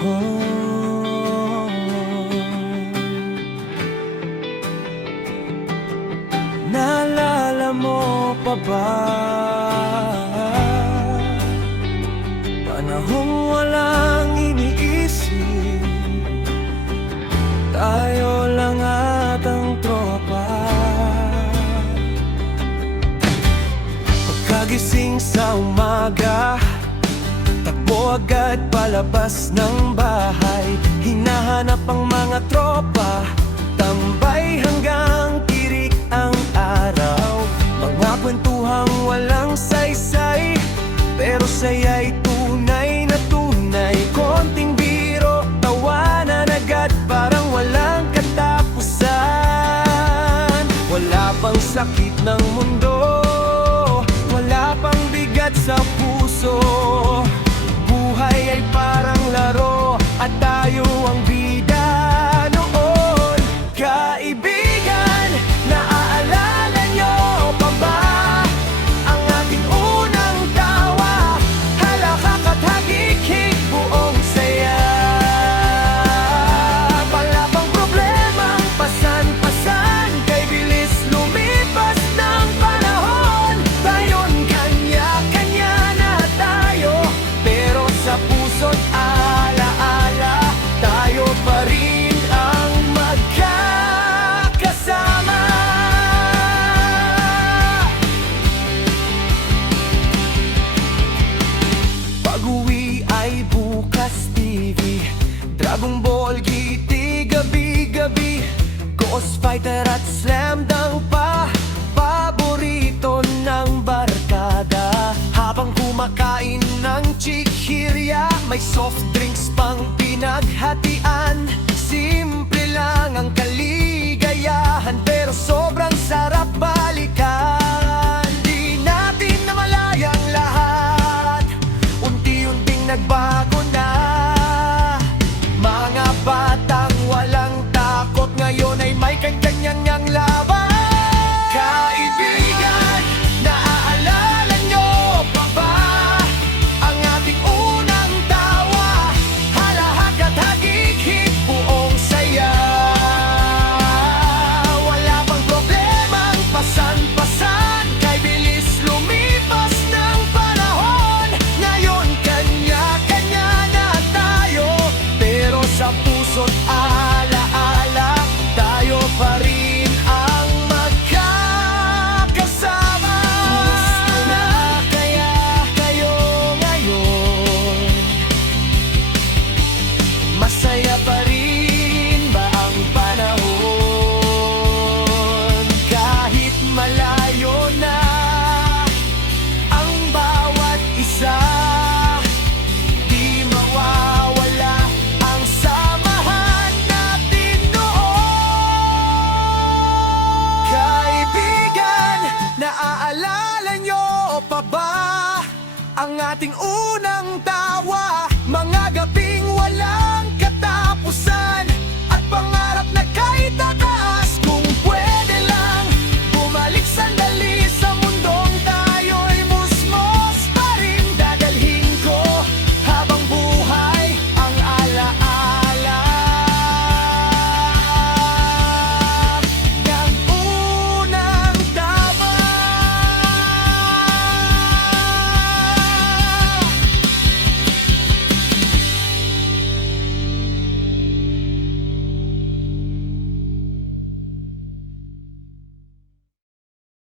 Oh, naalala mo pa ba panahong walang iniisip, tayo lang at ang tropa. Pagkagising sa umaga, takbo agad palabas ng bahay, hinahanap ang mga tropa, tambay hanggang tirik ang araw. Mga kwentuhang walang saysay, pero saya'y tunay na tunay. Konting biro, tawanan agad, parang walang katapusan. Wala pang sakit ng mundo, wala pang bigat sa puso. Buhay ay parang laro at tayo ang bida noon. Kaibigan, naaalala nyo pa ba ang ating unang tawa? Halakak at hagik-hik, buong saya. Wala pang problemang pasan-pasan, kay bilis lumipas ng panahon. Ngayon kanya-kanya na tayo, pero sa puso't alaala, tayo pa rin ang magkakasama. Pag-uwi ay bukas TV, Dragon Ball GT gabi-gabi, Ghost Fighter at Slam Dunk pa, paborito ng barkada. Habang kumakain ng chichirya, may soft drinks pang pinaghatian. Simple lang ang kaligayahan, pero sobrang sarap balikan. Di natin namalayang lahat, unti-unting nagbago na. Mga batang walang takot, ngayon ay may kanya-kanyang laban. Kaibigan, naaalala nyo pa ba ang ating unang tawa? Halahak at hagik-hik, buong saya. Wala pang problemang pasan-pasan, kay bilis lumipas ng panahon. Ngayon kanya-kanya na tayo, pero sa puso't alaala, tayo pa rin ang magkakasama. Kumusta na kaya kayo ngayon? Masaya pa rin ba ang panahon? Kahit malayo na ang bawat isa, di mawawala ang samahan natin noon. Kaibigan, naaalala nyo pa ba ang ating unang tawa?